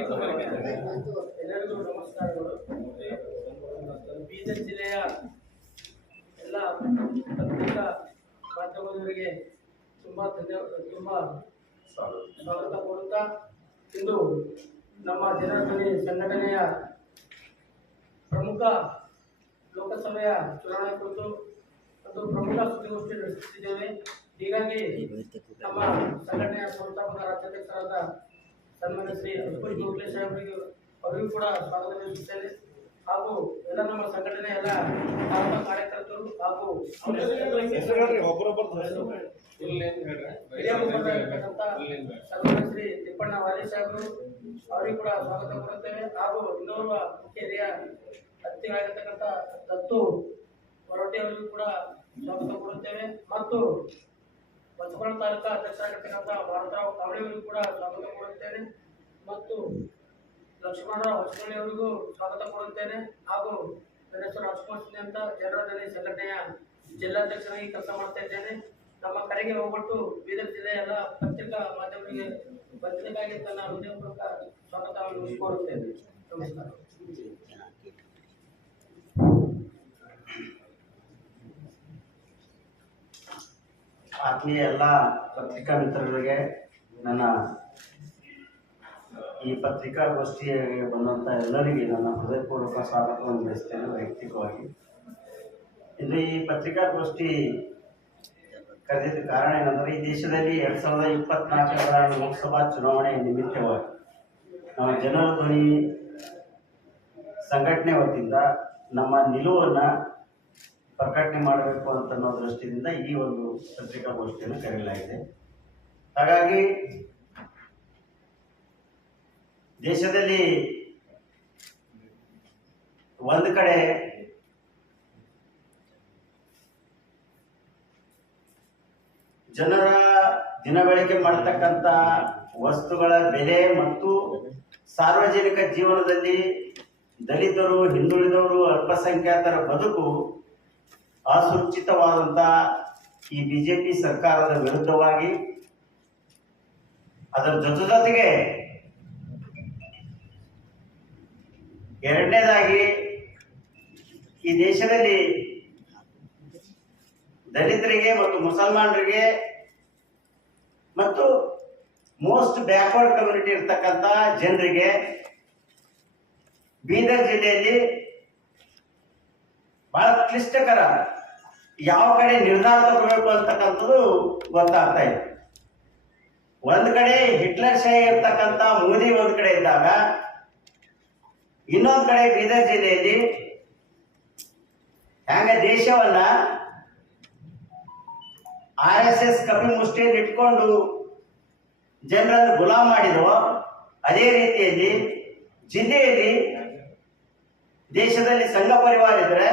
ಎಲ್ಲರಿಗೂ ನಮಸ್ಕಾರಗಳು. ಬೀದರ್ ಜಿಲ್ಲೆಯ ಎಲ್ಲ ಪತ್ರಿಕಾ ಮಾಧ್ಯಮದವರಿಗೆ ತುಂಬಾ ಸ್ವಾಗತ ಕೋರುತ್ತಾ, ಇಂದು ನಮ್ಮ ಜನಧ್ವನಿ ಸಂಘಟನೆಯ ಪ್ರಮುಖ ಲೋಕಸಭೆಯ ಚುನಾವಣೆ ಕುರಿತು ಒಂದು ಪ್ರಮುಖ ಸುದ್ದಿಗೋಷ್ಠಿ ನಡೆಸುತ್ತಿದ್ದೇವೆ. ಹೀಗಾಗಿ ನಮ್ಮ ಸಂಘಟನೆಯ ಸಂಸ್ಥಾಪಕ ರಾಜ್ಯಾಧ್ಯಕ್ಷರಾದ ಸನ್ಮಾನ್ಯ ಶ್ರೀ ಅಶ್ವಥ್ ಗೋಖಲೆ ಸಾಹೇಬರಿಗೆ ಅವರಿಗೂ ಕೂಡ ಸ್ವಾಗತ ನೀಡುತ್ತೇನೆ. ಹಾಗೂ ಎಲ್ಲ ನಮ್ಮ ಸಂಘಟನೆಯ ಎಲ್ಲ ಕಾರ್ಯಕರ್ತರು ಹಾಗೂ ಸನ್ಮಾನ್ಯ ಶ್ರೀ ತಿಪ್ಪಣ್ಣ ವಾಲಿ ಸಾಹೇಬರು ಅವರಿಗೂ ಕೂಡ ಸ್ವಾಗತ ಕೊಡುತ್ತೇವೆ. ಹಾಗೂ ಇನ್ನೋರ್ವ ಮುಖ್ಯ ಹಿರಿಯ ಅತಿಥಿಗಳಾಗಿರ್ತಕ್ಕಂಥ ದತ್ತು ಹೊರಟ್ಟಿ ಅವರಿಗೂ ಕೂಡ ಸ್ವಾಗತ ಕೊಡುತ್ತೇವೆ. ಮತ್ತು ಹೊಸಬಳ ತಾಲೂಕಾ ಅಧ್ಯಕ್ಷರಾಗಿರ್ತಕ್ಕಂಥ ಭಾರತರಾವ್ ಕಾವಳಿ ಅವರಿಗೂ ಕೂಡ ಸ್ವಾಗತ ಕೊಡುತ್ತೇನೆ. ಮತ್ತು ಲಕ್ಷ್ಮಣರಾವ್ ಹೊಸಬಳ್ಳಿ ಅವರಿಗೂ ಸ್ವಾಗತ ಕೊಡುತ್ತೇನೆ. ಹಾಗೂ ನನ್ನ ಹೆಸರು ರಾಜ್ಕುಮಾರ್ ಸಿಂಗ್ ಅಂತ ಜನರದಲ್ಲಿ ಸಂಘಟನೆಯ ಜಿಲ್ಲಾಧ್ಯಕ್ಷರಾಗಿ ಕೆಲಸ ಮಾಡ್ತಾ ಇದ್ದೇನೆ. ನಮ್ಮ ಕರೆಗೆ ಹೋಗ್ಬಿಟ್ಟು ಬೀದರ್ ಜಿಲ್ಲೆಯ ಎಲ್ಲ ಪತ್ರಿಕಾ ಮಾಧ್ಯಮಗಳಿಗೆ ಬಂದಿದ್ದಕ್ಕಾಗಿ ತನ್ನ ಹೃದಯಪೂರ್ವಕ ಸ್ವಾಗತವನ್ನು ಕೋರುತ್ತೇನೆ. ನಮಸ್ಕಾರ. ಆತ್ಮೀಯ ಎಲ್ಲ ಪತ್ರಿಕಾ ಮಿತ್ರರಿಗೆ ನನ್ನ ಈ ಪತ್ರಿಕಾಗೋಷ್ಠಿಗೆ ಬಂದಂಥ ಎಲ್ಲರಿಗೆ ನನ್ನ ಹೃದಯಪೂರ್ವಕ ಸ್ವಾಗತವನ್ನು ಬಯಸ್ತೇನೆ. ವೈಯಕ್ತಿಕವಾಗಿ ಇಂದು ಈ ಪತ್ರಿಕಾಗೋಷ್ಠಿ ಕರೆದಿದ್ದ ಕಾರಣ ಏನಂದರೆ, ಈ ದೇಶದಲ್ಲಿ 2024ರ ಲೋಕಸಭಾ ಚುನಾವಣೆ ನಿಮಿತ್ತವಾಗಿ ನಾವು ಜನಧ್ವನಿ ಸಂಘಟನೆ ವತಿಯಿಂದ ನಮ್ಮ ನಿಲುವನ್ನು ಪ್ರಕಟಣೆ ಮಾಡಬೇಕು ಅಂತ ಅನ್ನೋ ದೃಷ್ಟಿಯಿಂದ ಈ ಒಂದು ಪತ್ರಿಕಾಗೋಷ್ಠಿಯನ್ನು ಕರೆಯಲಾಗಿದೆ. ಹಾಗಾಗಿ ದೇಶದಲ್ಲಿ ಒಂದು ಕಡೆ ಜನರ ದಿನಬಳಕೆ ಮಾಡತಕ್ಕಂಥ ವಸ್ತುಗಳ ಬೆಲೆ ಮತ್ತು ಸಾರ್ವಜನಿಕ ಜೀವನದಲ್ಲಿ ದಲಿತರು, ಹಿಂದುಳಿದವರು, ಅಲ್ಪಸಂಖ್ಯಾತರ ಬದುಕು ಅಸುರಕ್ಷಿತವಾದಂಥ ಈ ಬಿಜೆಪಿ ಸರ್ಕಾರದ ವಿರುದ್ಧವಾಗಿ, ಅದರ ಜೊತೆಗೆ ಎರಡನೇದಾಗಿ ಈ ದೇಶದಲ್ಲಿ ದಲಿತರಿಗೆ ಮತ್ತು ಮುಸಲ್ಮಾನರಿಗೆ ಮತ್ತು ಮೋಸ್ಟ್ ಬ್ಯಾಕ್ವರ್ಡ್ ಕಮ್ಯುನಿಟಿ ಇರ್ತಕ್ಕಂಥ ಜನರಿಗೆ ಬೀದರ್ ಜಿಲ್ಲೆಯಲ್ಲಿ ಬಹಳ ಕ್ಲಿಷ್ಟಕರ ಯಾವ ಕಡೆ ನಿರ್ಧಾರ ತಗೋಬೇಕು ಅಂತಕ್ಕಂಥದ್ದು ಗೊತ್ತಾಗ್ತಾ ಇದೆ. ಒಂದ್ ಕಡೆ ಹಿಟ್ಲರ್ ಶಾಹಿ ಇರ್ತಕ್ಕಂಥ ಮೋದಿ ಒಂದ್ ಕಡೆ ಇದ್ದಾಗ, ಇನ್ನೊಂದ್ ಕಡೆ ಬೀದರ್ ಜಿಲ್ಲೆಯಲ್ಲಿ ಹೆಂಗ ದೇಶವನ್ನ RSS ಕಪಿ ಮುಷ್ಟಿಯಲ್ಲಿ ಇಟ್ಕೊಂಡು ಜನರನ್ನು ಗುಲಾಮ್ ಮಾಡಿದವೋ, ಅದೇ ರೀತಿಯಲ್ಲಿ ಜಿಲ್ಲೆಯಲ್ಲಿ ದೇಶದಲ್ಲಿ ಸಂಘ ಪರಿವಾರ ಇದ್ರೆ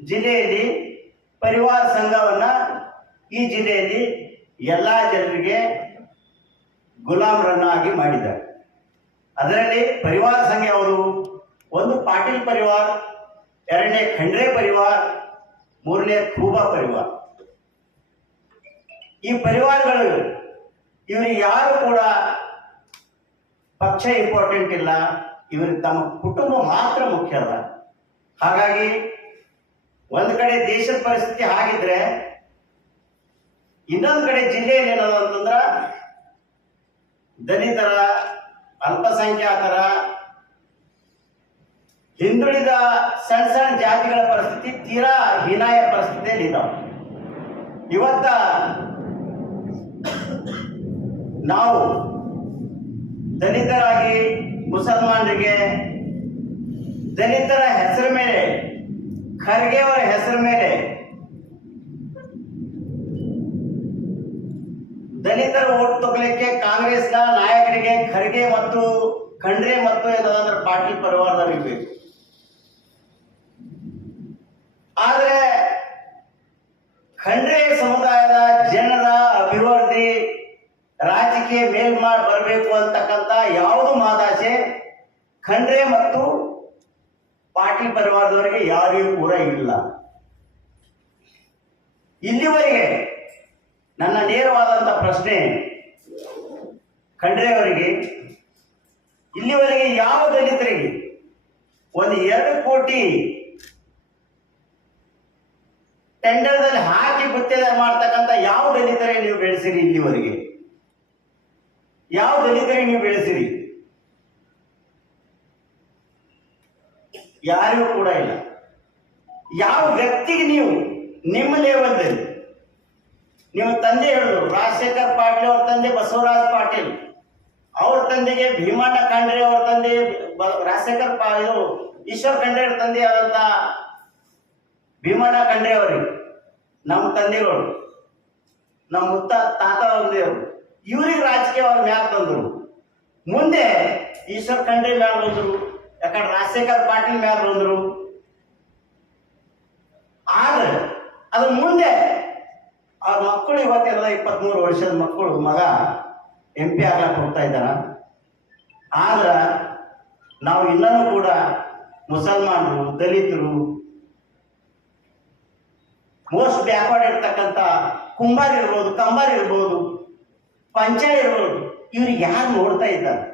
ಜಿಲ್ಲೆಯಲ್ಲಿ ಪರಿವಾರ ಸಂಘವನ್ನ ಈ ಜಿಲ್ಲೆಯಲ್ಲಿ ಎಲ್ಲಾ ಜನರಿಗೆ ಗುಲಾಮರನ್ನಾಗಿ ಮಾಡಿದ್ದಾರೆ. ಅದರಲ್ಲಿ ಪರಿವಾರ ಸಂಘ ಯಾವುದು? ಒಂದು ಪಾಟೀಲ್ ಪರಿವಾರ, ಎರಡನೇ ಖಂಡ್ರೆ ಪರಿವಾರ, ಮೂರನೇ ಖೂಬಾ ಪರಿವಾರ. ಈ ಪರಿವಾರಗಳು ಇವರಿಗೆ ಯಾರು ಕೂಡ ಪಕ್ಷ ಇಂಪಾರ್ಟೆಂಟ್ ಇಲ್ಲ, ಇವರಿಗೆ ತಮ್ಮ ಕುಟುಂಬ ಮಾತ್ರ ಮುಖ್ಯ ಅದ. ಹಾಗಾಗಿ ಒಂದು ಕಡೆ ದೇಶದ ಪರಿಸ್ಥಿತಿ ಆಗಿದ್ರೆ, ಇನ್ನೊಂದು ಕಡೆ ಜಿಲ್ಲೆಯಲ್ಲಿ ಏನದು ಅಂತಂದ್ರ ದಲಿತರ, ಅಲ್ಪಸಂಖ್ಯಾತರ, ಹಿಂದುಳಿದ ಸಣ್ಣ ಸಣ್ಣ ಜಾತಿಗಳ ಪರಿಸ್ಥಿತಿ ತೀರಾ ಹೀನಾಯ ಪರಿಸ್ಥಿತಿಯಲ್ಲಿ ಇದ್ದಾವೆ. ಇವತ್ತ ನಾವು ದಲಿತರಾಗಿ ಮುಸಲ್ಮಾನರಿಗೆ ದಲಿತರ ಹೆಸರ ಮೇಲೆ, ಖರ್ಗೆ ಅವರ ಹೆಸರ ಮೇಲೆ ದಲಿತರ ಓಟ್ ತಗೊಳ್ಳಿಕ್ಕೆ ಕಾಂಗ್ರೆಸ್ನ ನಾಯಕರಿಗೆ ಖರ್ಗೆ ಮತ್ತು ಖಂಡ್ರೆ ಮತ್ತು ಏನಂದ್ರೆ ಪಾಟೀಲ್ ಪರಿವಾರದವರಿಗೆ ಬೇಕು. ಆದರೆ ಖಂಡ್ರೆ ಸಮುದಾಯದ ಜನರ ಅಭಿವೃದ್ಧಿ, ರಾಜಕೀಯ ಬರಬೇಕು ಅಂತಕ್ಕಂಥ ಯಾವುದು ಮಾತಾಸೆ ಖಂಡ್ರೆ ಮತ್ತು ಪಾಟೀಲ್ ಪರಿವಾರದವರಿಗೆ ಯಾರಿಗೂ ಕೂಡ ಇಲ್ಲ. ಇಲ್ಲಿವರೆಗೆ ನನ್ನ ನೇರವಾದಂಥ ಪ್ರಶ್ನೆ ಖಂಡ್ರೆ ಅವರಿಗೆ, ಇಲ್ಲಿವರೆಗೆ ಯಾವ ದಲಿತರಿಗೆ ಒಂದು 2 ಕೋಟಿ ಟೆಂಡರ್ದಲ್ಲಿ ಹಾಕಿ ಗುತ್ತಿಗೆ ಮಾಡ್ತಕ್ಕಂಥ ಯಾವ ದಲಿತರಿಗೆ ನೀವು ಬೆಳೆಸಿರಿ? ಇಲ್ಲಿವರೆಗೆ ಯಾವ ದಲಿತರಿಗೆ ನೀವು ಬೆಳೆಸಿರಿ? ಯಾರಿಗೂ ಕೂಡ ಇಲ್ಲ. ಯಾವ ವ್ಯಕ್ತಿಗೆ ನೀವು ನಿಮ್ಮ ಲೆವೆಲ್ದಲ್ಲಿ ನಿಮ್ಮ ತಂದೆ ಹೇಳಿದ್ರು, ರಾಜಶೇಖರ್ ಪಾಟೀಲ್ ಅವ್ರ ತಂದೆ ಬಸವರಾಜ್ ಪಾಟೀಲ್, ಅವ್ರ ತಂದೆಗೆ ಭೀಮಣ್ಣ ಖಂಡ್ರೆ ಅವ್ರ ತಂದೆ ರಾಜಶೇಖರ್ ಇದು ಈಶ್ವರ್ ಖಂಡ್ರೆ ಅವ್ರ ತಂದೆ ಆದಂತ ಭೀಮಣ್ಣ ಖಂಡ್ರೆ ಅವರಿಗೆ ನಮ್ಮ ತಂದೆಗಳು, ನಮ್ಮ ಮುತ್ತ ತಾತ ತಂದೆಯವರು, ಇವ್ರಿಗೆ ರಾಜಕೀಯವಾಗಿ ಮ್ಯಾಲ ತಂದ್ರು. ಮುಂದೆ ಈಶ್ವರ್ ಖಂಡ್ರೆ ಮ್ಯಾಲ ಬಂದ್ರು, ಯಾಕಂದ್ರೆ ರಾಜಶೇಖರ್ ಪಾಟೀಲ್ ಮ್ಯಾಲ ಬಂದ್ರು. ಆದ್ರೆ ಅದ್ರ ಮುಂದೆ ಅವ್ರ ಮಕ್ಕಳು ಇವತ್ತೆಲ್ಲ 23 ವರ್ಷದ ಮಕ್ಕಳು ಮಗ MP ಆಗ್ಲಕ್ಕೆ ಹೋಗ್ತಾ ಇದ್ದಾನ. ಆದ್ರ ನಾವು ಇನ್ನೂ ಕೂಡ ಮುಸಲ್ಮಾನರು, ದಲಿತರು, ಮೋಸ್ಟ್ ಬ್ಯಾಕ್ವರ್ಡ್ ಇರ್ತಕ್ಕಂಥ ಕುಂಬಾರ್ ಇರ್ಬೋದು, ಕಂಬಾರ್ ಇರ್ಬೋದು, ಪಂಚಾಯತ್ ಇರ್ಬೋದು, ಇವ್ರಿಗೆ ಯಾರು ನೋಡ್ತಾ ಇದ್ದಾರೆ?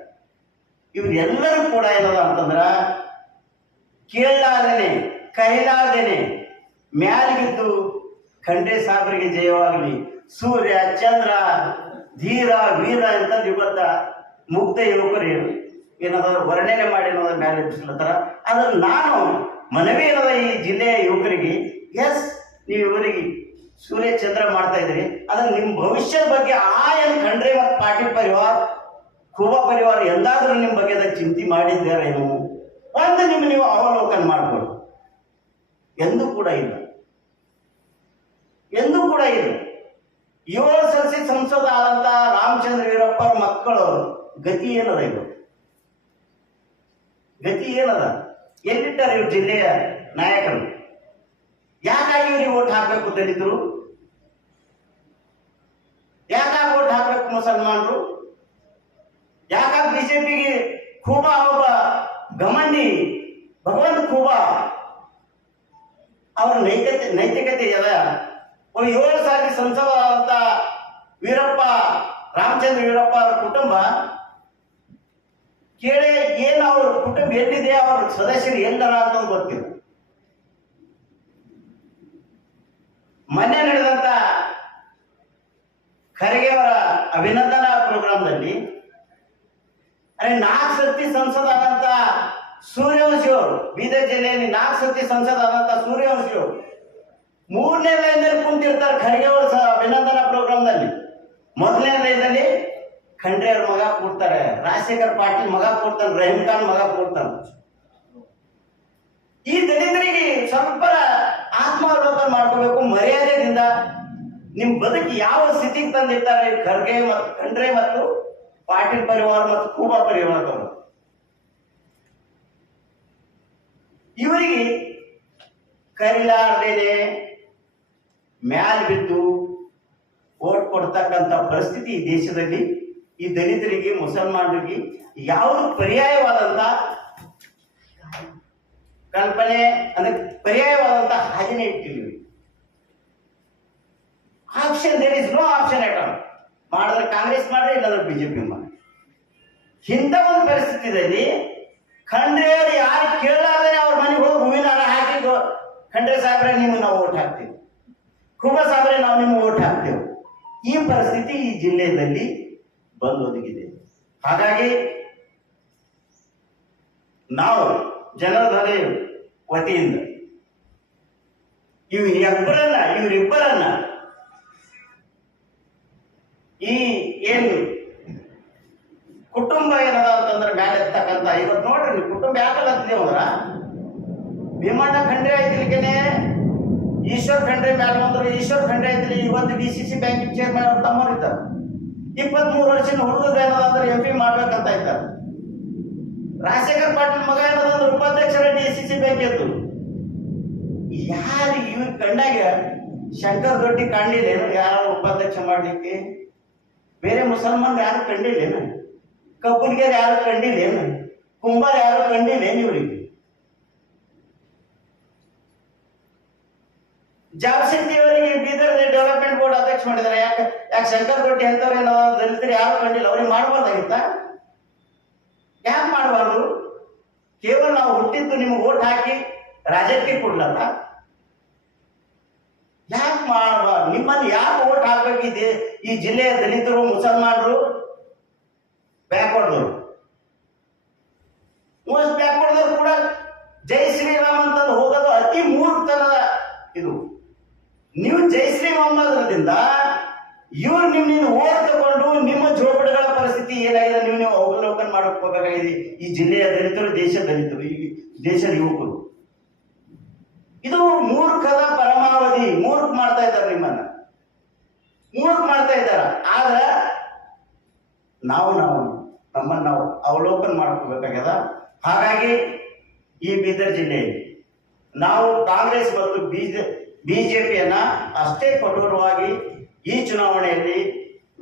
ಇವ್ರೆಲ್ಲರೂ ಕೂಡ ಏನದ ಅಂತಂದ್ರ ಕೇಳಲಾದೇನೆ ಕೈಲಾದೇನೆ ಮ್ಯಾಲಿಗಿದ್ದು ಖಂಡ್ರೆ ಸಾಹೇಬರಿಗೆ ಜಯವಾಗಲಿ, ಸೂರ್ಯ ಚಂದ್ರ ಧೀರ ವೀರ ಅಂತ ಇವತ್ತ ಮುಗ್ಧ ಯುವಕರು ಏನಾದ್ರು ವರ್ಣನೆ ಮಾಡಿ ಅನ್ನೋದ್ರ ಮೇಲೆ ಬಿಡಿಸ್ಲತ್ತಾರ. ಅದ್ರ ನಾನು ಮನವಿ ಏನದ ಈ ಜಿಲ್ಲೆಯ ಯುವಕರಿಗೆ, ಎಸ್ ನೀವು ಇವರಿಗೆ ಸೂರ್ಯ ಚಂದ್ರ ಮಾಡ್ತಾ ಇದ್ರಿ, ಅದ್ರ ನಿಮ್ಮ ಭವಿಷ್ಯದ ಬಗ್ಗೆ ಏನು ಖಂಡ್ರೆ ಮತ್ತು ಪಾಟೀಲ್ ಪರಿವಾರ, ಖೂಬಾ ಪರಿವಾರ ಎಂದಾದ್ರೂ ನಿಮ್ಮ ಬಗ್ಗೆ ಚಿಂತೆ ಮಾಡಿದ್ದಾರೇನು? ಒಂದು ನೀವು ಅವಲೋಕನ ಮಾಡ್ಬೋದು. ಎಂದೂ ಕೂಡ ಇಲ್ಲ, ಎಂದೂ ಕೂಡ ಇಲ್ಲ. 7 ಸದಸ್ಯ ಸಂಸದ ಆದಂತ ರಾಮಚಂದ್ರ ವೀರಪ್ಪ ಅವ್ರ ಮಕ್ಕಳು ಗತಿ ಏನದ? ಇದು ಗತಿ ಏನದ? ಎಲ್ಲಿಟ್ಟಾರೆ ಇವ್ರು ಜಿಲ್ಲೆಯ ನಾಯಕರು? ಯಾಕಾಗಿ ಇವ್ರಿಗೆ ಓಟ್ ಹಾಕ್ಬೇಕು ದಲಿತರು? ಯಾಕಾಗಿ ಓಟ್ ಹಾಕ್ಬೇಕು ಮುಸಲ್ಮಾನರು? ಯಾಕಾಗಿ ಬಿಜೆಪಿಗೆ ಖೂಬಾ ಒಬ್ಬ ಗಮಂಡಿ ಭಗವಂತ ಖೂಬಾ ಅವರ ನೈತಿಕತೆ ಅದ. 7 ಸಾರಿ ಸಂಸದರಾದಂತ ವೀರಪ್ಪ, ರಾಮಚಂದ್ರ ವೀರಪ್ಪ ಅವರ ಕುಟುಂಬ ಕೇಳಿ ಏನು ಅವ್ರ ಕುಟುಂಬ ಎಲ್ಲಿದೆ, ಅವ್ರ ಸದಸ್ಯರು ಎಲ್ಲರ ಅಂತ ಗೊತ್ತಿಲ್ಲ. ಮೊನ್ನೆ ನಡೆದಂತ ಖರ್ಗೆ ಅವರ ಅಭಿನಂದನಾ ಪ್ರೋಗ್ರಾಂದಲ್ಲಿ 4 ಸರ್ತಿ ಸಂಸದರಾದಂತ ಸೂರ್ಯವಂಶಿ ಅವರು, ಬೀದರ್ ಜಿಲ್ಲೆಯಲ್ಲಿ 4 ಸರ್ತಿ ಸಂಸದರಾದಂತ ಸೂರ್ಯವಂಶಿ ಅವರು 3ನೇ ಲೈನ್ದಲ್ಲಿ ಕುಂತಿರ್ತಾರೆ ಖರ್ಗೆ ಅವರ ಅಭಿನಂದನಾ ಪ್ರೋಗ್ರಾಂದಲ್ಲಿ. 1ನೇ ಲೈನ್ದಲ್ಲಿ ಖಂಡ್ರೆ ಅವ್ರ ಮಗ ಕೂಡ್ತಾರೆ, ರಾಜಶೇಖರ್ ಪಾಟೀಲ್ ಮಗ ಕೂಡ್ತಾನೆ, ರಹೀಂ ಖಾನ್ ಮಗ ಕೂಡ್ತಾನೆ. ಈ ದಲಿತರಿಗೆ ಸ್ವಲ್ಪ ಆತ್ಮಾವಲೋಕನ ಮಾಡ್ಕೋಬೇಕು. ಮರ್ಯಾದೆಯಿಂದ ನಿಮ್ ಬದುಕಿ ಯಾವ ಸ್ಥಿತಿಗೆ ತಂದಿರ್ತಾರೆ ಖರ್ಗೆ ಮತ್ತು ಖಂಡ್ರೆ ಮತ್ತು ಪಾಟೀಲ್ ಪರಿವಾರ ಮತ್ತು ಖೂಬಾ ಪರಿವಾರದವರು. ಇವರಿಗೆ ಕರಿಲಾರ್ದೇನೆ ಮ್ಯಾಲ್ ಬಿದ್ದು ಓಟ್ ಕೊಡ್ತಕ್ಕಂಥ ಪರಿಸ್ಥಿತಿ ಈ ದೇಶದಲ್ಲಿ ಈ ದಲಿತರಿಗೆ, ಮುಸಲ್ಮಾನರಿಗೆ ಯಾವುದು ಪರ್ಯಾಯವಾದಂತ ಕಲ್ಪನೆ ಅಂದ್ರೆ ಪರ್ಯಾಯವಾದಂತ ಹಾದಿನೇ ಇಟ್ಟಿದ್ದೀವಿ. Option, there is no option at all. ಮಾಡಿದ್ರೆ ಕಾಂಗ್ರೆಸ್ ಮಾಡ್ರಿ, ಇಲ್ಲಾಂದ್ರೆ ಬಿಜೆಪಿ ಮಾಡಿ. ಇಂಥ ಒಂದು ಪರಿಸ್ಥಿತಿಯಲ್ಲಿ ಖಂಡ್ರೆ ಅವರು ಯಾರು ಕೇಳಲಾರ್ದೇ ಅವ್ರ ಮನೆಗೆ ಹೋಗಿ ಹೂವಿನ ಹಾರ ಹಾಕಿದ್ದು, ಖಂಡ್ರೆ ಸಾಹೇಬ್ರೆ ನಿಮ್ಗೆ ನಾವು ಓಟ್ ಹಾಕ್ತೀವಿ, ಖೂಬಾ ಸಾಹೇಬ್ರೆ ನಾವು ನಿಮ್ಗೆ ಓಟ್ ಹಾಕ್ತೇವೆ. ಈ ಪರಿಸ್ಥಿತಿ ಈ ಜಿಲ್ಲೆಯಲ್ಲಿ ಬಂದು ಒದಗಿದೆ. ಹಾಗಾಗಿ ನಾವು ಜನರೇ ವತಿಯಿಂದ ಇವರಿಬ್ಬರನ್ನ ಈ ಏನು ಕುಟುಂಬ ಏನದ ಅಂತಂದ್ರೆ ಮ್ಯಾಲೆ ಎತ್ತಕ್ಕಂತ, ಇವತ್ತು ನೋಡ್ರಿ ನೀವು ಕುಟುಂಬ ಯಾಕಲ್ಲ ಅಂದ್ರ ಭೀಮಣ್ಣ ಖಂಡ್ರೆ ಐತಿಲಿಕ್ಕೇನೆ ಈಶ್ವರ್ ಖಂಡ್ರೆ ಮ್ಯಾಲ ಬಂದ್ರು. ಈಶ್ವರ್ ಖಂಡ್ರೆ ಐತಿಲಿ ಇವತ್ತು DCC ಬ್ಯಾಂಕಿಂಗ್ ಚೇರ್ಮನ್ ಅವ್ರ ತಮ್ಮವ್ರು ಇದ್ದಾರೆ. 23 ವರ್ಷದ ಹುಡುಗ ಏನದ ಅಂದ್ರೆ MP ಮಾಡ್ಬೇಕಂತ ಇದ್ದಾರೆ. ರಾಜಶೇಖರ್ ಪಾಟೀಲ್ ಮಗ ಏನದಂದ್ರೆ ಉಪಾಧ್ಯಕ್ಷರ DCC ಬ್ಯಾಂಕ್ ಎದ್ದು. ಯಾರು ಇವ್ರ ಕಂಡಾಗ ಶಂಕರ್ ದೊಡ್ಡಿ ಕಾಣಲಿಲ್ಲ ಯಾರು ಉಪಾಧ್ಯಕ್ಷ ಮಾಡ್ಲಿಕ್ಕೆ? ಬೇರೆ ಮುಸಲ್ಮಾನ್ ಯಾರು ಕಂಡಿಲ್ಲೇನು? ಕಬ್ಬುಲ್ಗೆರ್ ಯಾರು ಕಂಡಿಲ್ಲೇನು? ಕುಂಬಾರ್ ಯಾರು ಕಂಡಿಲ್ಲೇನು? ಇವರಿಗೆ ಜಾಬ್ ಅವರಿಗೆ ಬೀದರ್ ಡೆವಲಪ್ಮೆಂಟ್ ಬೋರ್ಡ್ ಅಧ್ಯಕ್ಷ ಮಾಡಿದ್ದಾರೆ. ಯಾಕೆ ಶಂಕರ್ ದೊಡ್ಡಿ ಅಂತವ್ರು ಏನೋ ದಲಿತರು ಯಾರು ಕಂಡಿಲ್ಲ, ಅವ್ರಿಗೆ ಮಾಡಬಾರ್ದಾಗಿತ್ತ? ಯಾಕೆ ಕೇವಲ ನಾವು ಹುಟ್ಟಿದ್ದು ನಿಮ್ಗೆ ಓಟ್ ಹಾಕಿ ರಾಜಕೀಯ ಕೊಡ್ಲಲ್ಲ? ಯಾಕೆ ಮಾಡಬಾರ್ದು? ನಿಮ್ಮನ್ನು ಯಾಕೆ ಓಟ್ ಹಾಕಬೇಕಿದೆ? ಈ ಜಿಲ್ಲೆಯ ದಲಿತರು, ಮುಸಲ್ಮಾನರು, ಬ್ಯಾಕ್ವರ್ಡ್ದವರು, ಮೋಸ್ಟ್ ಬ್ಯಾಕ್ವರ್ಡ್ದವ್ರು ಕೂಡ ಜೈ ಶ್ರೀರಾಮ್ ಅಂತಂದು ಹೋಗೋದು ಅತಿ ಮೂರ್ಖತನದ ಇದು. ನೀವು ಜೈ ಶ್ರೀರಾಮ್ ಅನ್ನೋದ್ರಿಂದ ಇವ್ರು ನಿಮ್ಮಿಂದ ಓಟ್ ತಗೊಂಡು ನಿಮ್ಮ ಜೋಪಡಿಗಳ ಪರಿಸ್ಥಿತಿ ಏನಾಗಿದೆ ನೀವು ಅವಲೋಕನ ಮಾಡ್ಕೋಬೇಕಾಗಿದೆ. ಈ ಜಿಲ್ಲೆಯ ದಲಿತರು, ದೇಶದ ದಲಿತರು, ಈ ದೇಶದ ಯುವಕರು, ಇದು ಮೂರ್ಖದ ಪರಮಾವಧಿ. ಮೂರ್ಖ ಮಾಡ್ತಾ ಇದ್ದಾರೆ, ನಿಮ್ಮನ್ನ ಮೂರ್ಖ ಮಾಡ್ತಾ ಇದ್ದಾರೆ. ಆದ್ರೆ ನಮ್ಮನ್ನು ನಾವು ಅವಲೋಕನ ಮಾಡ್ಕೋಬೇಕಾಗ್ಯದ. ಹಾಗಾಗಿ ಈ ಬೀದರ್ ಜಿಲ್ಲೆಯಲ್ಲಿ ನಾವು ಕಾಂಗ್ರೆಸ್ ಮತ್ತು ಬಿಜೆಪಿಯನ್ನ ಅಷ್ಟೇ ಕಠೋರವಾಗಿ ಈ ಚುನಾವಣೆಯಲ್ಲಿ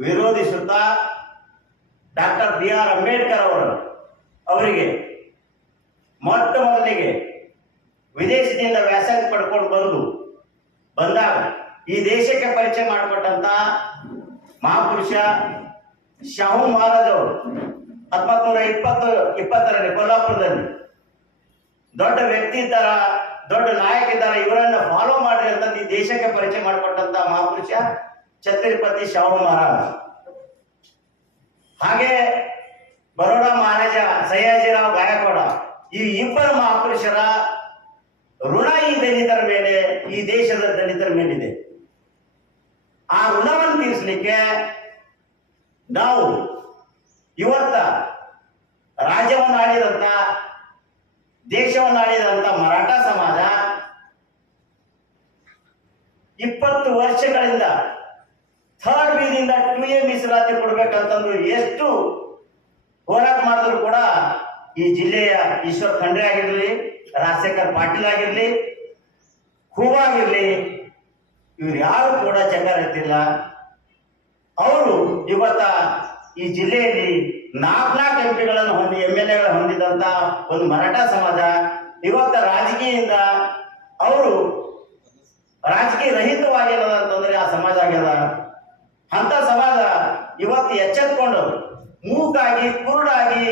ವಿರೋಧಿಸುತ್ತಾ ಡಾಕ್ಟರ್ BR ಅಂಬೇಡ್ಕರ್ ಅವರಿಗೆ ಮೊಟ್ಟ ಮೊದಲಿಗೆ ವಿದೇಶದಿಂದ ವ್ಯಾಸಂಗ ಪಡ್ಕೊಂಡು ಬಂದಾಗ ಈ ದೇಶಕ್ಕೆ ಪರಿಚಯ ಮಾಡಿಕೊಟ್ಟಂತ ಮಹಾಪುರುಷ ಶಾಹು ಮಹಾರಾಜ್ ಅವರು 1920ರಲ್ಲಿ ಕೊಲ್ಲಾಪುರದಲ್ಲಿ ದೊಡ್ಡ ವ್ಯಕ್ತಿ ಇದ್ದಾರ, ದೊಡ್ಡ ನಾಯಕ ಇದ್ದಾರ, ಇವರನ್ನ ಫಾಲೋ ಮಾಡ್ರಿ ಅಂತ ಈ ದೇಶಕ್ಕೆ ಪರಿಚಯ ಮಾಡಿಕೊಟ್ಟಂತ ಮಹಾಪುರುಷ ಛತ್ರಪತಿ ಶಾಹು ಮಹಾರಾಜ್. ಹಾಗೆ ಬರೋಡಾ ಮಹಾರಾಜ ಸಯ್ಯಾಜಿರಾವ್ ಗಾಯಕ್ವಾಡ, ಈ ಇಬ್ಬರು ಮಹಾಪುರುಷರ ಋಣ ಈ ದಲಿತರ ಮೇಲೆ, ಈ ದೇಶದ ದಲಿತರ ಮೇಲಿದೆ. ಆ ಋಣವನ್ನು ತೀರಿಸಲಿಕ್ಕೆ ನಾವು ಇವತ್ತ ರಾಜ್ಯವನ್ನು ಆಳಿದಂತ, ದೇಶವನ್ನು ಆಳಿದಂತ ಮರಾಠ ಸಮಾಜ 20 ವರ್ಷಗಳಿಂದ ಥರ್ಡ್ ಬೀದಿಂದ 2A ಮೀಸಲಾತಿ ಕೊಡ್ಬೇಕಂತಂದು ಎಷ್ಟು ಹೋರಾಟ ಮಾಡಿದ್ರು ಕೂಡ ಈ ಜಿಲ್ಲೆಯ ಈಶ್ವರ್ ಖಂಡ್ರೆ ಆಗಿರ್ಲಿ, ರಾಜಶೇಖರ್ ಪಾಟೀಲ್ ಆಗಿರ್ಲಿ, ಹೂವಾಗಿರ್ಲಿ, ಇವ್ರು ಯಾರು ಕೂಡ ಚಕ್ಕರೆತ್ತಿಲ್ಲ. ಅವರು ಇವತ್ತ ಈ ಜಿಲ್ಲೆಯಲ್ಲಿ 4 ಎಂಪಿಗಳನ್ನು MLA ಹೊಂದಿದಂತ ಒಂದು ಮರಾಠ ಸಮಾಜ ಇವತ್ತ ರಾಜಕೀಯದಿಂದ ಅವರು ರಾಜಕೀಯ ರಹಿತವಾಗಿರೋದ ಅಂತಂದ್ರೆ ಆ ಸಮಾಜ ಆಗ್ಯದ. ಅಂತ ಸಮಾಜ ಇವತ್ತು ಎಚ್ಚೆತ್ಕೊಂಡು ಮೂಕಾಗಿ ಕುರುಡಾಗಿ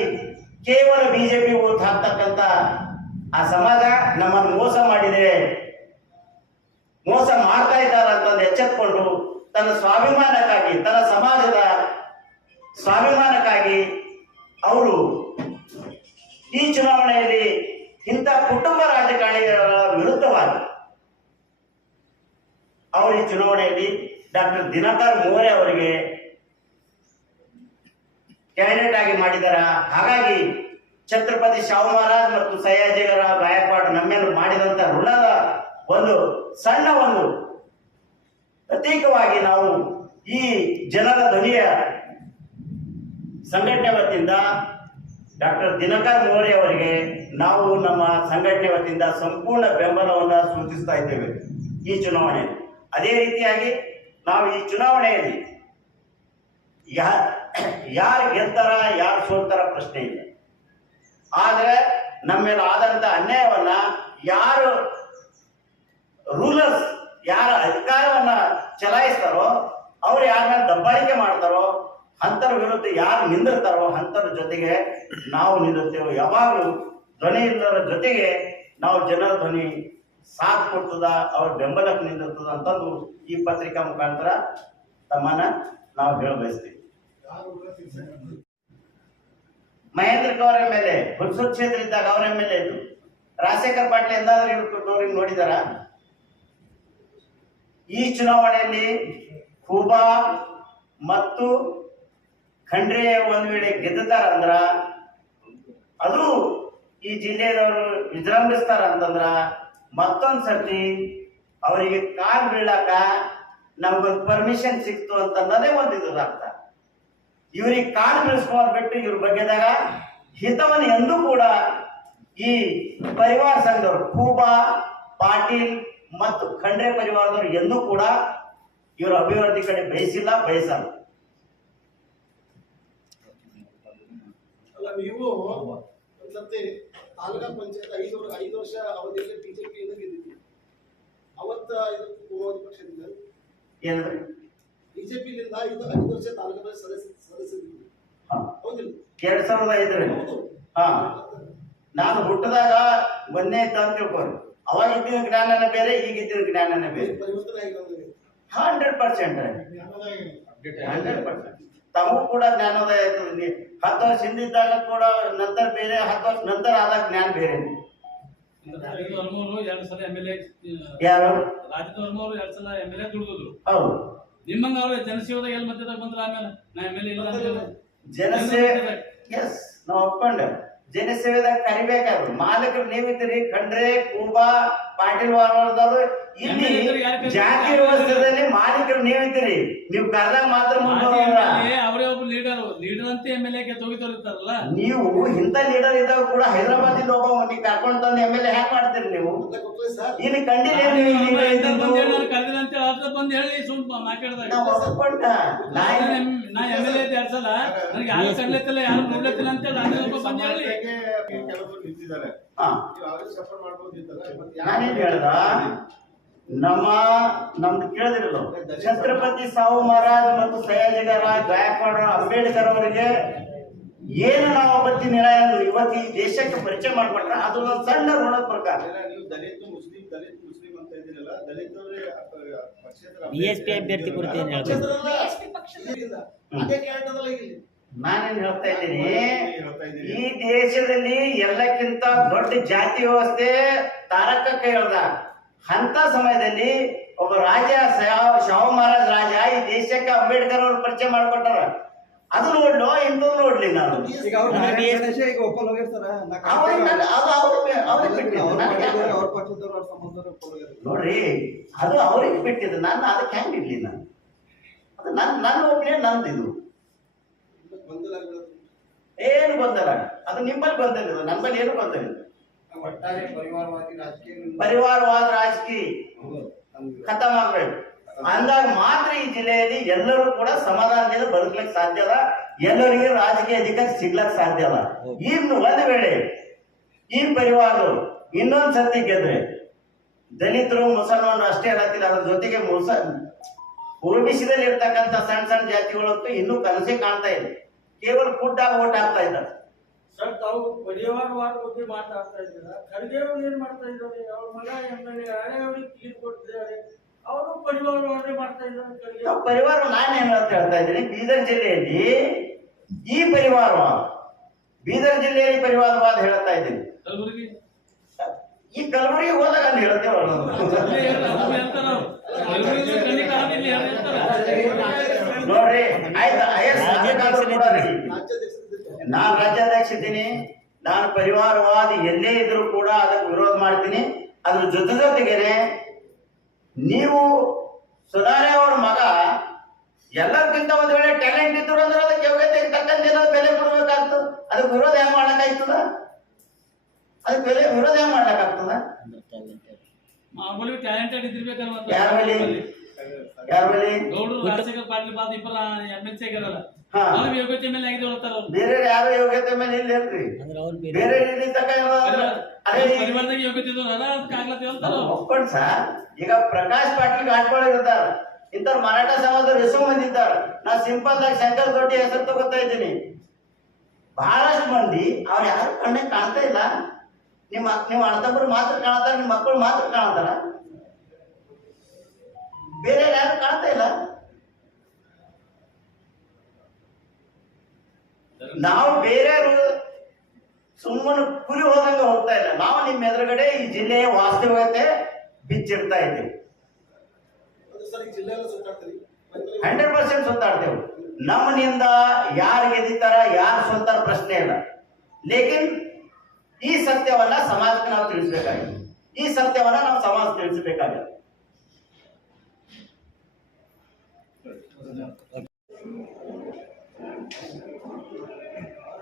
ಕೇವಲ ಬಿಜೆಪಿ ಓಟ್ ಹಾಕ್ತಕ್ಕಂತ ಆ ಸಮಾಜ ನಮ್ಮನ್ನು ಮೋಸ ಮಾಡಿದೆ, ಮೋಸ ಮಾಡ್ತಾ ಇದ್ದಾರೆ ಅಂತಂದು ಎಚ್ಚೆತ್ಕೊಂಡು ತನ್ನ ಸ್ವಾಭಿಮಾನಕ್ಕಾಗಿ, ತನ್ನ ಸಮಾಜದ ಸ್ವಾಭಿಮಾನಕ್ಕಾಗಿ ಅವರು ಈ ಚುನಾವಣೆಯಲ್ಲಿ ಇಂಥ ಕುಟುಂಬ ರಾಜಕಾರಣಿಗಳ ವಿರುದ್ಧವಾಗಿ ಅವರು ಈ ಚುನಾವಣೆಯಲ್ಲಿ ಡಾಕ್ಟರ್ ದಿನಕರ್ ಮೋರೆ ಅವರಿಗೆ ಕ್ಯಾಂಡಿಡೇಟ್ ಆಗಿ ಮಾಡಿದಾರ. ಹಾಗಾಗಿ ಛತ್ರಪತಿ ಶಾಹು ಮಹಾರಾಜ್ ಮತ್ತು ಸಯ್ಯಾಜಿರಾವ್ ಗಾಯಕ್ವಾಡ್ ನಮ್ಮೇಲೆ ಮಾಡಿದಂತ ಋಣದ ಒಂದು ಸಣ್ಣ ಒಂದು ಪ್ರತೀಕವಾಗಿ ನಾವು ಈ ಜನರ ಧ್ವನಿಯ ಸಂಘಟನೆ ವತಿಯಿಂದ ಡಾಕ್ಟರ್ ದಿನಕರ್ ಮೋರೆ ಅವರಿಗೆ ನಾವು ನಮ್ಮ ಸಂಘಟನೆ ವತಿಯಿಂದ ಸಂಪೂರ್ಣ ಬೆಂಬಲವನ್ನು ಸೂಚಿಸ್ತಾ ಇದ್ದೇವೆ ಈ ಚುನಾವಣೆ. ಅದೇ ರೀತಿಯಾಗಿ ನಾವು ಈ ಚುನಾವಣೆಯಲ್ಲಿ ಯಾರು ಗೆಲ್ತಾರ ಯಾರು ಸೋಲ್ತಾರ ಪ್ರಶ್ನೆ ಇಲ್ಲ. ಆದ್ರೆ ನಮ್ಮ ಮೇಲೆ ಆದಂತ ಅನ್ಯಾಯವನ್ನ ಯಾರು ರೂಲರ್ಸ್, ಯಾರ ಅಧಿಕಾರವನ್ನ ಚಲಾಯಿಸ್ತಾರೋ, ಅವ್ರು ಯಾರ ಮೇಲೆ ದಬ್ಬಾಳಿಕೆ ಮಾಡ್ತಾರೋ ಅಂತರ ವಿರುದ್ಧ ಯಾರು ನಿಂದಿರ್ತಾರೋ ಅಂತರ ಜೊತೆಗೆ ನಾವು ನಿಲ್ಲುತ್ತೇವೆ. ಯಾವಾಗಲೂ ಧ್ವನಿ ಇಲ್ಲದರ ಜೊತೆಗೆ ನಾವು ಜನರ ಧ್ವನಿ ಸಾಥ್ ಕೊಡ್ತದ, ಅವ್ರ ಬೆಂಬಲಕ್ಕೆ ನಿಂದಿರ್ತದ ಅಂತಂದು ಈ ಪತ್ರಿಕಾ ಮುಖಾಂತರ ತಮ್ಮನ್ನ ನಾವು ಹೇಳ ಬಯಸ್ತೀವಿ. ಮಹೇಂದ್ರ ಅವರ ಮೇಲೆ ಹುಣಸೂರು ಕ್ಷೇತ್ರ ಇದ್ದಾಗ ಅವರ ಮೇಲೆ ಇದ್ದು ರಾಜಶೇಖರ್ ಪಾಟೀಲ್ ಎಂದಾದ್ರೂ ಇವ್ರಿಗೆ ನೋಡಿದಾರ? ಈ ಚುನಾವಣೆಯಲ್ಲಿ ಖೂಬಾ ಮತ್ತು ಖಂಡ್ರೆ ಒಂದ್ ವೇಳೆ ಗೆದ್ದಾರ ಅಂದ್ರ ಅದು ಈ ಜಿಲ್ಲೆಯವರು ವಿಜೃಂಭಿಸ್ತಾರ ಅಂತಂದ್ರ ಮತ್ತೊಂದ್ ಸರ್ತಿ ಅವರಿಗೆ ಕಾಲ್ ಬೀಳಾಕ ನಮ್ಗೊಂದು ಪರ್ಮಿಷನ್ ಸಿಕ್ತು ಅಂತಂದೇ ಒಂದು ಅರ್ಥ. ಇವ್ರಿಗೆ ಕಾಲ್ ಬೀಳಿಸ್ಕೊಂಡ್ ಬಿಟ್ಟು ಇವ್ರ ಬಗ್ಗೆದಾಗ ಹಿತವನ್ನು ಎಂದೂ ಕೂಡ ಈ ಪರಿವಾರ ಸಂಘದವರು, ಖೂಬಾ, ಪಾಟೀಲ್ ಮತ್ತು ಖಂಡ್ರೆ ಪರಿವಾರದವರು ಎಂದೂ ಕೂಡ ಇವರ ಅಭಿವೃದ್ಧಿ ಕಡೆ ಬಯಸಿಲ್ಲ, ಬಯಸಲ್ಲ. ಅಲ್ಲ, ನೀವು ಒಂದ್ಸತಿ ತಾಲೂಕಾ ಪಂಚಾಯತ್ 5 ವರ್ಷ ಅವಧಿಯಲ್ಲಿ ಬಿಜೆಪಿಯಿಂದ ಗೆದ್ದಿದ್ದೀವಿ. ಅವತ್ತ ಇದು ಪೂರ್ವವಾದಿ ಪಕ್ಷದಿಂದ ಏನಂದ್ರೆ ಬಿಜೆಪಿಯಿಂದ 5 ವರ್ಷ ತಾಲೂಕಾ ಸದಸ್ಯರಿದ್ದೀವಿ. ಹೌದಿಲ್ಲ? 2005 ಹೌದು. ಹಾ, ನಾನು ಹುಟ್ಟಿದಾಗ ಒಂದೇ ಇದ್ದ ಅಂತ ತಿಳ್ಕೊಳ್ಳಿ. ಅವಾಗ ಇದ್ದಿನ ಜ್ಞಾನನೇ ಬೇರೆ, ಈಗ ಇದ್ದಿನ ಜ್ಞಾನನೇ ಬೇರೆ. ಪರಿವರ್ತನೆ ಆಗಿರೋದು 100% 100%. ತಮಗೂ ಕೂಡ ಜ್ಞಾನೋದಯ ಆಯ್ತದೆ. 10 ವರ್ಷ ಹಿಂದಿದ್ದಾಗ ಕೂಡ ನಂತರ ಬೇರೆ, 10 ವರ್ಷ ನಂತರ ಆದಾಗ ಜ್ಞಾನ ಬೇರೆ. ಎರಡು ಸಲ MLA ಯಾರು ರಾಜಕೀಯವರು 2 ಸಲ MLA ದುಡಿದ್ರು. ಹೌದು, ನಿಮ್ಮಂಗ ಅವ್ರು ಜನಸೇವದಾಗ ಎಲ್ಲಿ ಮಧ್ಯದಾಗ ಬಂದ್ರ ಆಮೇಲೆ ನಾ MLA ಇಲ್ಲ ಅಂದ್ರೆ ಜನಸೇವೆ. ಎಸ್, ನಾವು ಒಪ್ಕೊಂಡೆ. ಜನಸೇವೆದಾಗ ಕರಿಬೇಕಾದ್ರು ಮಾಲಕರು ನೀವಿದ್ದೀರಿ. ಖಂಡ್ರೆ, ಕೂಬಾ, ಪಾಟೀಲ್ ವಾರದವರು ಇಲ್ಲಿ ಜಾತಿ ವ್ಯವಸ್ಥೆದಲ್ಲಿ ಮಾಲೀಕರು ನೀವಿದ್ದೀರಿ. ನೀವು ಕರೆದಾಗ ಮಾತ್ರ ಮುಂದುವರ. ಅವರೇ ಒಬ್ಬ ಲೀಡರ್ ಅಂತ MLA ಗೆ ತೋರಿತಾರಲ್ಲ. ನೀವು ಇಂಥ ಲೀಡರ್ ಇದ್ದಾಗ ಕೂಡ ಹೈದರಾಬಾದ್ ಇಂದ ಒಬ್ಬ ನೀವು ಕರ್ಕೊಂಡು ತಂದು MLA ಹ್ಯಾಕ್ ಮಾಡ್ತೀರಿ ನೀವು? ಇಲ್ಲಿ ಕಂಡಿಲ್ಲ ಕರೆದಿಲ್ಲ ಅಂತ ಹೇಳ್ತಾ ಬಂದು ಹೇಳಿ ಸುಮ್ಮನೆ ಮಾತಾಡಿದಾಗ ನಾವು ಒಪ್ಕೊಂಡ. ನಾ MLA 2 ಸಲ ನನಗೆ ಯಾರು ಕಂಡ್ಲತ್ತಿಲ್ಲ, ಯಾರು ನೋಡ್ಲತ್ತಿಲ್ಲ ಅಂತ ಹೇಳಿ ಬಂದು ಹೇಳಿ. ಕೆಲವರು ನಿಂತಿದ್ದಾರೆ. ಹಾ, ನೀವು ಅವ್ರಿಗೆ ಸಫರ್ ಮಾಡ್ಬೋದಿತ್ತಲ್ಲ. ನಾನೇನ್ ಹೇಳ್ದ, ನಮ್ದು ಕೇಳಿದಿರಲ್ಲ, ಛತ್ರಪತಿ ಸಾಹು ಮಹಾರಾಜ್ ಮತ್ತು ಸಯಾಜಿಗಾರ, ಗಾಯಕ್ವಾಡ, ಅಂಬೇಡ್ಕರ್ ಅವರಿಗೆ ಏನು ನಾವು ಅವತ್ತಿ ನಿರ್ಣಯ ಇವತ್ತು ಈ ದೇಶಕ್ಕೆ ಪರಿಚಯ ಮಾಡ್ಕೊಟ್ರ ಅದು ಒಂದು ಸಣ್ಣ ಋಣದ ಪ್ರಕಾರ. ನೀವು ದಲಿತ ಮುಸ್ಲಿಂ ಅಂತ ಇದ್ದೀರಲ್ಲ, ದಲಿತರೇ ಪಕ್ಷೇತರ BSP ಅಭ್ಯರ್ಥಿ ಕುರಿತು ಏನ್ ಹೇಳ್ಬೇಕು? ಅದೇ ಕೇಳ್ತದಲ್ಲ ಇಲ್ಲಿ. ನಾನೇನ್ ಹೇಳ್ತಾ ಇದ್ದೀನಿ, ಈ ದೇಶದಲ್ಲಿ ಎಲ್ಲಕ್ಕಿಂತ ದೊಡ್ಡ ಜಾತಿ ವ್ಯವಸ್ಥೆ ತಾರಕಕ್ಕೆ ಹೇಳ್ದ. ಅಂತ ಸಮಯದಲ್ಲಿ ಒಬ್ಬ ರಾಜ ಶಾಹು ಮಹಾರಾಜ್ ರಾಜ ಈ ದೇಶಕ್ಕೆ ಅಂಬೇಡ್ಕರ್ ಅವರು ಪರಿಚಯ ಮಾಡಿಕೊಟ್ಟಾರ. ಅದು ನೋಡ್ಲೋ ಇಂಥದ್ದು ನೋಡ್ಲಿ ನಾನು. ಈಗ ಅವ್ರ ಈಗ ಒಪ್ಪಲ್ ಹೋಗಿರ್ತಾರ ನೋಡ್ರಿ, ಅದು ಅವ್ರಿಗೆ ಬಿಟ್ಟಿದ್ದು. ನಾನು ಅದಕ್ಕೆ ಹೆಂಗ್ ಇಡ್ಲಿ? ನಾನು ಅದು ನನ್ನ ಒಬ್ಬನೇ ನಂದು. ಇದು ಏನು ಗೊಂದಲ? ಅದು ನಿಮ್ಮಲ್ಲಿ ಗೊಂದಲ, ನಮ್ಮಲ್ಲಿ ಏನು ಗೊಂದಲ ಇಲ್ಲ. ಒಟ್ಟಾರೆ ಪರಿವಾರವಾದ ರಾಜಕೀಯ ಖತಮ್ ಆಗ್ಬೇಕು ಅಂದಾಗ ಮಾತ್ರ ಈ ಜಿಲ್ಲೆಯಲ್ಲಿ ಎಲ್ಲರೂ ಕೂಡ ಸಮಾಧಾನದಿಂದ ಬದುಕಲಿಕ್ಕೆ ಸಾಧ್ಯ ಅದ. ಎಲ್ಲರಿಗೆ ರಾಜಕೀಯ ಅಧಿಕಾರ ಸಿಗ್ಲಕ್ ಸಾಧ್ಯ ಅದ. ಇನ್ನು ಒಂದು ವೇಳೆ ಈ ಪರಿವಾರಗಳು ಇನ್ನೊಂದು ಸರ್ತಿ ಗೆದ್ರೆ ದಲಿತರು, ಮುಸಲ್ಮಾನರು ಅಷ್ಟೇ ಹೇಳತ್ತಿಲ್ಲ, ಅದ್ರ ಜೊತೆಗೆ OBCದಲ್ಲಿ ಇರ್ತಕ್ಕಂಥ ಸಣ್ಣ ಸಣ್ಣ ಜಾತಿಗಳಂತೂ ಇನ್ನೂ ಕನಸೇ ಕಾಣ್ತಾ ಇದೆ. ಕೇವಲ ಫುಡ್ಡಾಗ ಓಟ್ ಹಾಕ್ತಾ ಇದ್ದಾರೆ. ಸರ್, ತಾವು ಪರಿವಾರವಾದ ಬಗ್ಗೆ ಮಾತಾಡ್ತಾ ಇದ್ದೀರಾ. ಖರ್ಗೆ ಅವರು ಏನ್ ಮಾಡ್ತಾ ಇದ್ದಾರೆ? ಅವ್ರ ಮಗ MLA ಹಳೆ ಅವ್ರಿಗೆ ತೀರ್ಪು ಕೊಟ್ಟಿದ್ದಾರೆ, ಅವರು ಪರಿವಾರವಾದ ಮಾಡ್ತಾ ಇದ್ದಾರೆ. ಖರ್ಗೆ ಪರಿವಾರ ನಾನೇನು ಅಂತ ಹೇಳ್ತಾ ಇದ್ದೀನಿ, ಬೀದರ್ ಜಿಲ್ಲೆಯಲ್ಲಿ ಈ ಪರಿವಾರವಾದ, ಬೀದರ್ ಜಿಲ್ಲೆಯಲ್ಲಿ ಪರಿವಾರವಾದ ಹೇಳ್ತಾ ಇದ್ದೀನಿ. ಕಲಬುರಗಿ ಈ ಕಲಬುರಗಿ ಹೋದಾಗ ಅಲ್ಲಿ ಹೇಳ್ತೇವೆ. ನೋಡ್ರಿ, ನಾನು ರಾಜ್ಯಾಧ್ಯಕ್ಷ ಇದ್ದೀನಿ. ನಾನು ಪರಿವಾರವಾದ ಎಲ್ಲೇ ಇದ್ರು ಕೂಡ ಅದಕ್ಕೆ ವಿರೋಧ ಮಾಡ್ತೀನಿ. ಅದ್ರ ಜೊತೆಗೇನೆ ನೀವು ಸುಧಾರೆ ಅವ್ರ ಮಗ ಎಲ್ಲರಿಗಿಂತ ಒಂದು ವೇಳೆ ಟ್ಯಾಲೆಂಟ್ ಇದ್ರು ಅಂದ್ರೆ ಅದಕ್ಕೆ ಯೋಗ್ಯತೆ ತಕ್ಕಂತೆ ಬೆಲೆ ಕೊಡ್ಬೇಕಾಗ್ತದೆ. ಅದಕ್ಕೆ ವಿರೋಧ ಹೆಂಗ್ ಮಾಡ್ಲಕ್ಕಾಗ್ತದ? ಅದಕ್ಕೆ ವಿರೋಧ ಹೆಂಗ್ ಮಾಡ್ಲಕ್ಕಾಗ್ತದ? ಮಾಮೂಲಿ ಟ್ಯಾಲೆಂಟೆಡ್ ಇದ್ದಿರ್ಬೇಕಲ್ಲ. ಯಾರ ಮೇಲೆ ಗೌಡ್ರು ರಾಜಶೇಖರ್ ಪಾಟೀಲ್ ಬಾದ್ ಇಬ್ಬರ MLC ಆಗಿರಲ್ಲ, ಅವ್ರಿಗೆ ಯೋಗ್ಯತೆ ಮೇಲೆ ಆಗಿದೆ ಹೇಳ್ತಾರ. ಬೇರೆ ಯಾರು ಯೋಗ್ಯತೆ ಮೇಲೆ ಇಲ್ಲ ಇರ್ರಿ. ಬೇರೆ ಪರಿವಾರದಾಗ ಯೋಗ್ಯತೆ ಒಪ್ಕೊಂಡ್ ಸರ್. ಈಗ ಪ್ರಕಾಶ್ ಪಾಟೀಲ್ ಆಡ್ಕೊಳ್ಳಿ ಇರ್ತಾರ, ಇಂಥವ್ರು ಮರಾಠ ಸಮಾಜದವ್ರು ಎಷ್ಟೋ ಮಂದಿ ಇದ್ದಾರ. ನಾ ಸಿಂಪಲ್ ಆಗಿ ಶಂಕರ್ ದೊಡ್ಡಿ ಹೆಸರು ತಗೋತಾ ಇದ್ದೀನಿ. ಬಹಳಷ್ಟು ಮಂದಿ ಅವ್ರು ಯಾರು ಕಣ್ಣಿಗೆ ಕಾಣ್ತಾ ಇಲ್ಲ. ನಿಮ್ಮ ಅಣ್ಣತಮ್ಮರು ಮಾತ್ರ ಕಾಣ್ತಾರ, ನಿಮ್ಮ ಮಕ್ಕಳು ಮಾತ್ರ ಕಾಣ್ತಾರ, ಬೇರೆ ಯಾರು ಕಾಣ್ತಾ ಇಲ್ಲ. ನಾವು ಬೇರೆಯವರು ಸುಮ್ಮನೆ ಕುರಿ ಹೋದಂಗ ಹೋಗ್ತಾ ಇಲ್ಲ. ನಾವು ನಿಮ್ಮ ಎದುರುಗಡೆ ಈ ಜಿಲ್ಲೆಯ ವಾಸ್ತವಿಕತೆ ಬಿಚ್ಚಿಡ್ತಾ ಇದ್ದೀವಿ. 100% ಸುತ್ತಾಡ್ತೇವೆ. ನಮ್ಮನಿಂದ ಯಾರು ಗೆದ್ದಿತಾರ, ಯಾರು ಸೋತಾರ ಪ್ರಶ್ನೆ ಇಲ್ಲ. ಲೇಕಿನ್ ಈ ಸತ್ಯವನ್ನ ಸಮಾಜಕ್ಕೆ ನಾವು ತಿಳಿಸ್ಬೇಕಾಗಿದೆ. ಈ ಸತ್ಯವನ್ನ ನಾವು ಸಮಾಜ ತಿಳಿಸಬೇಕಾಗಿದೆ.